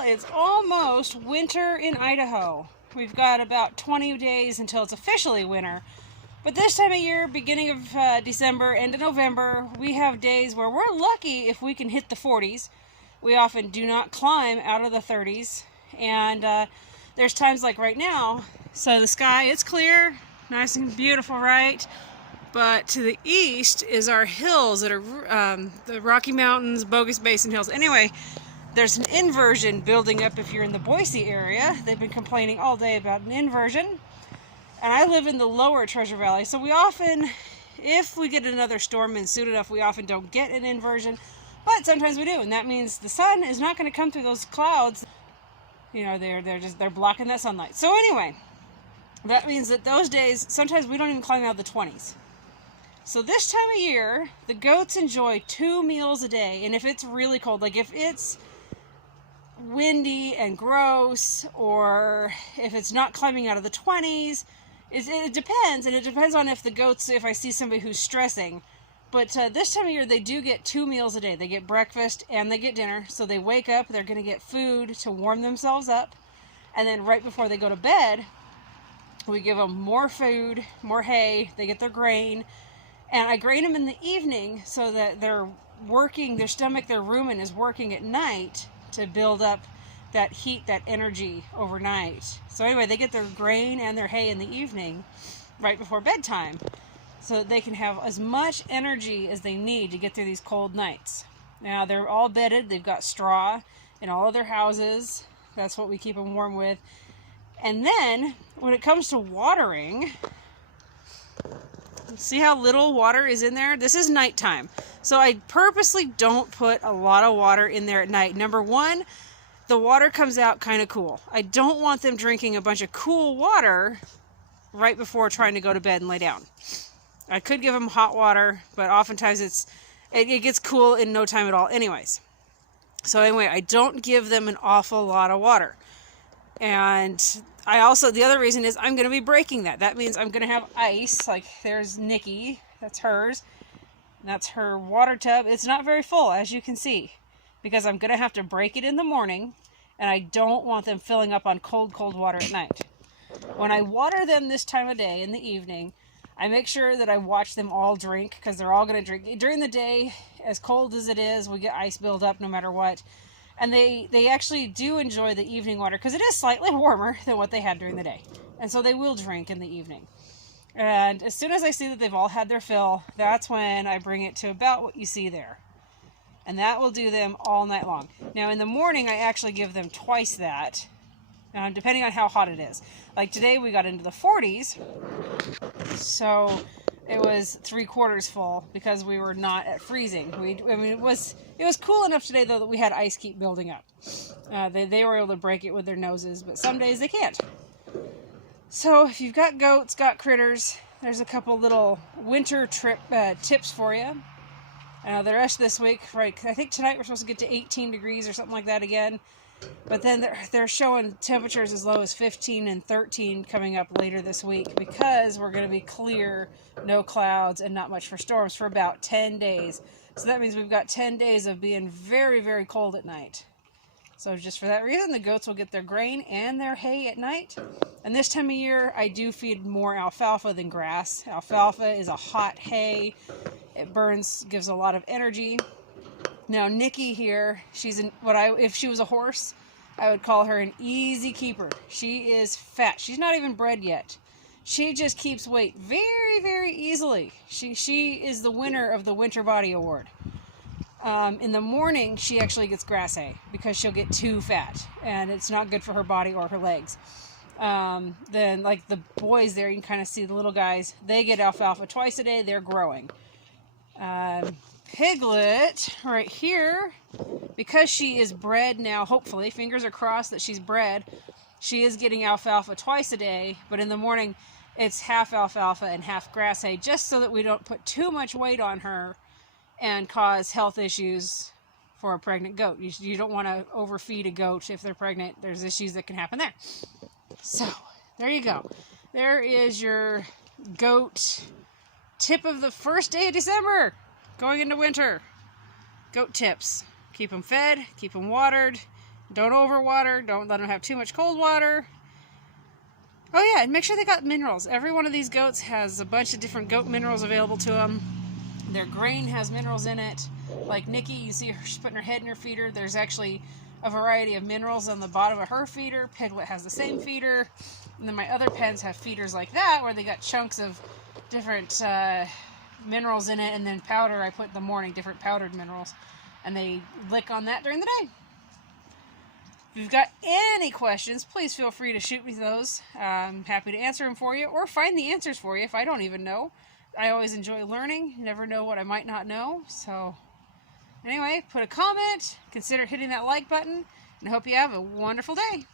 tell, it's almost winter in Idaho. We've got about 20 days until it's officially winter. But this time of year, beginning of December, end of November, we have days where we're lucky if we can hit the 40s. We often do not climb out of the 30s. And there's times like right now, so the sky, it's clear, nice and beautiful, right? But to the east is our hills that are the Rocky Mountains, Bogus Basin Hills. Anyway, there's an inversion building up if you're in the Boise area. They've been complaining all day about an inversion. And I live in the lower Treasure Valley, so we often, if we get another storm and soon enough, we often don't get an inversion, but sometimes we do, and that means the sun is not going to come through those clouds. You know, they're blocking that sunlight. So anyway, that means that those days, sometimes we don't even climb out of the 20s. So this time of year, the goats enjoy 2 meals a day, and if it's really cold, like if it's windy and gross, or if it's not climbing out of the 20s, it depends, and it depends on if the goats, if I see somebody who's stressing. But this time of year, they do get 2 meals a day. They get breakfast and they get dinner. So they wake up, they're going to get food to warm themselves up. And then right before they go to bed, we give them more food, more hay. They get their grain. And I grain them in the evening so that they're working, their stomach, their rumen is working at night to build up that heat, that energy overnight. So anyway, they get their grain and their hay in the evening right before bedtime so that they can have as much energy as they need to get through these cold nights. Now they're all bedded, they've got straw in all of their houses. That's what we keep them warm with. And then when it comes to watering, see how little water is in there? This is nighttime. So I purposely don't put a lot of water in there at night. Number one, the water comes out kind of cool. I don't want them drinking a bunch of cool water right before trying to go to bed and lay down. I could give them hot water, but oftentimes it gets cool in no time at all anyways. So anyway, I don't give them an awful lot of water. And I also, the other reason is I'm going to be breaking that. That means I'm going to have ice. Like there's Nikki, that's hers. That's her water tub. It's not very full, as you can see, because I'm going to have to break it in the morning, and I don't want them filling up on cold water at night. When I water them this time of day in the evening, I make sure that I watch them all drink, because they're all going to drink. During the day, as cold as it is, we get ice build up no matter what. And they actually do enjoy the evening water, because it is slightly warmer than what they had during the day. And so they will drink in the evening. And as soon as I see that they've all had their fill, that's when I bring it to about what you see there. And that will do them all night long. Now in the morning, I actually give them twice that, depending on how hot it is. Like today we got into the 40s, so it was 3/4 full because we were not at freezing. It was cool enough today though that we had ice keep building up. They were able to break it with their noses, but some days they can't. So if you've got goats, got critters, there's a couple little winter trip tips for you. The rest of this week, right, I think tonight we're supposed to get to 18 degrees or something like that again. But then they're showing temperatures as low as 15 and 13 coming up later this week, because we're going to be clear, no clouds, and not much for storms for about 10 days. So that means we've got 10 days of being very, very cold at night. So just for that reason, the goats will get their grain and their hay at night. And this time of year, I do feed more alfalfa than grass. Alfalfa is a hot hay. It burns, gives a lot of energy. Now Nikki here, if she was a horse, I would call her an easy keeper. She is fat. She's not even bred yet. She just keeps weight very, very easily. She is the winner of the Winter Body Award. In the morning, she actually gets grass hay because she'll get too fat, and it's not good for her body or her legs. Then, like the boys there, you can kind of see the little guys. They get alfalfa twice a day. They're growing. Piglet, right here, because she is bred now, hopefully, fingers are crossed that she's bred, she is getting alfalfa twice a day, but in the morning, it's half alfalfa and half grass hay, just so that we don't put too much weight on her and cause health issues for a pregnant goat. You don't want to overfeed a goat if they're pregnant. There's issues that can happen there. So, there you go. There is your goat tip of the first day of December, going into winter. Goat tips. Keep them fed, keep them watered, Don't overwater. Don't let them have too much cold water. Oh yeah, and make sure they got minerals. Every one of these goats has a bunch of different goat minerals available to them. Their grain has minerals in it. Like Nikki, you see her, she's putting her head in her feeder. There's actually a variety of minerals on the bottom of her feeder. Piglet has the same feeder. And then my other pens have feeders like that, where they got chunks of different minerals in it, and then powder I put in the morning, different powdered minerals. And they lick on that during the day. If you've got any questions, please feel free to shoot me those. I'm happy to answer them for you, or find the answers for you if I don't even know. I always enjoy learning. You never know what I might not know. So anyway, put a comment, consider hitting that like button, and I hope you have a wonderful day.